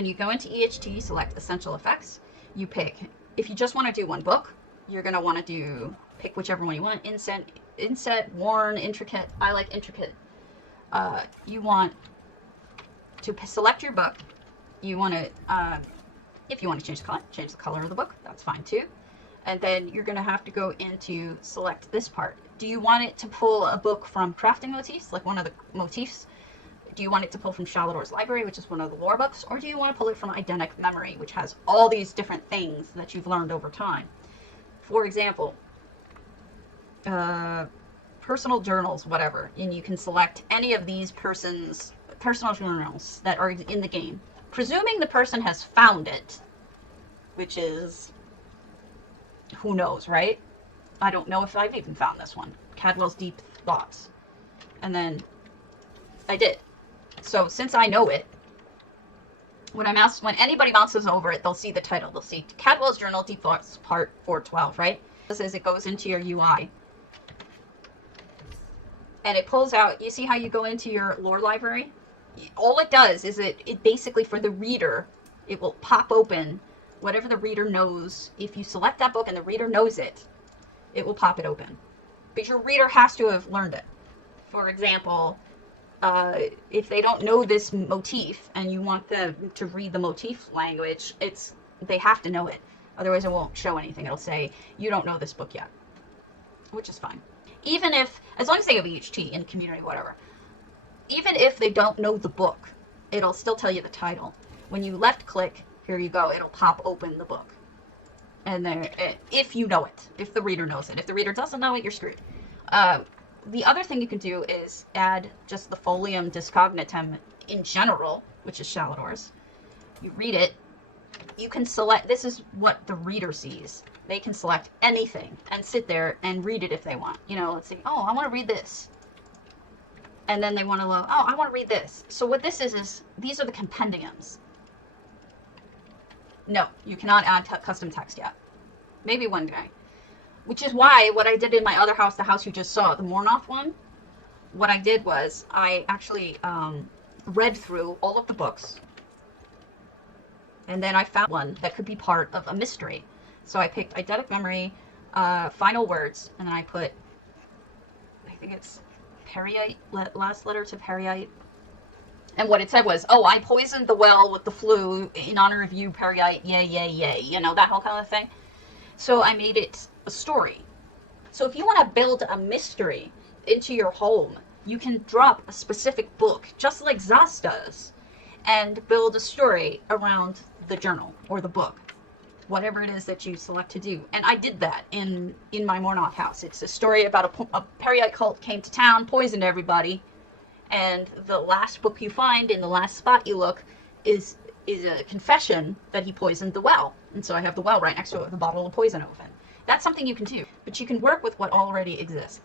and you go into EHT, select Essential Effects. You pick, if you just want to do one book, you're going to want to pick whichever one you want. Inset, worn, intricate. I like intricate. You want to select your book. You want to, if you want to change the color of the book, that's fine too. And then you're going to have to go into select this part. Do you want it to pull a book from crafting motifs, like one of the motifs? Do you want it to pull from Shalador's library, which is one of the lore books? Or do you want to pull it from Eidetic Memory, which has all these different things that you've learned over time? For example, personal journals, whatever, and you can select any of these person's personal journals that are in the game. Presuming the person has found it, which is, who knows, right? I don't know if I've even found this one. Cadwell's Deep Thoughts. And then I did. So since I know it, when anybody bounces over it, they'll see the title. They'll see Cadwell's Journal, Deep Thoughts, Part 412, right? This is, it goes into your UI. And it pulls out, you see how you go into your lore library? All it does is it basically, for the reader, it will pop open whatever the reader knows. If you select that book and the reader knows it, it will pop it open. But your reader has to have learned it. For example, if they don't know this motif and you want them to read the motif language, they have to know it. Otherwise it won't show anything. It'll say, you don't know this book yet, which is fine. Even if, as long as they have EHT in community, whatever. Even if they don't know the book, it'll still tell you the title. When you left click, here you go, it'll pop open the book. And then, if you know it, if the reader knows it. If the reader doesn't know it, you're screwed. The other thing you can do is add just the Folium Discognitum in general, which is Shalador's. You read it, you can select, this is what the reader sees. They can select anything and sit there and read it if they want. You know, let's see, oh, I want to read this. And then they want to oh, I want to read this. So what this is these are the compendiums. No, you cannot add custom text yet. Maybe one day. Which is why what I did in my other house, the house you just saw, the Mornoth one, what I did was I actually read through all of the books. And then I found one that could be part of a mystery. So I picked Eidetic Memory, Final Words, and then I put, I think it's Periite, last letter to Periite. And what it said was, oh, I poisoned the well with the flu in honor of you, Periite, yay, yay, yay. You know, that whole kind of thing. So I made it a story. So if you want to build a mystery into your home, you can drop a specific book, just like Zas does, and build a story around the journal or the book, whatever it is that you select to do. And I did that in my Mornoth house. It's a story about a Periite cult came to town, poisoned everybody, and the last book you find in the last spot you look is a confession that he poisoned the well. And so I have the well right next to it with a bottle of poison open. That's something you can do, but you can work with what already exists.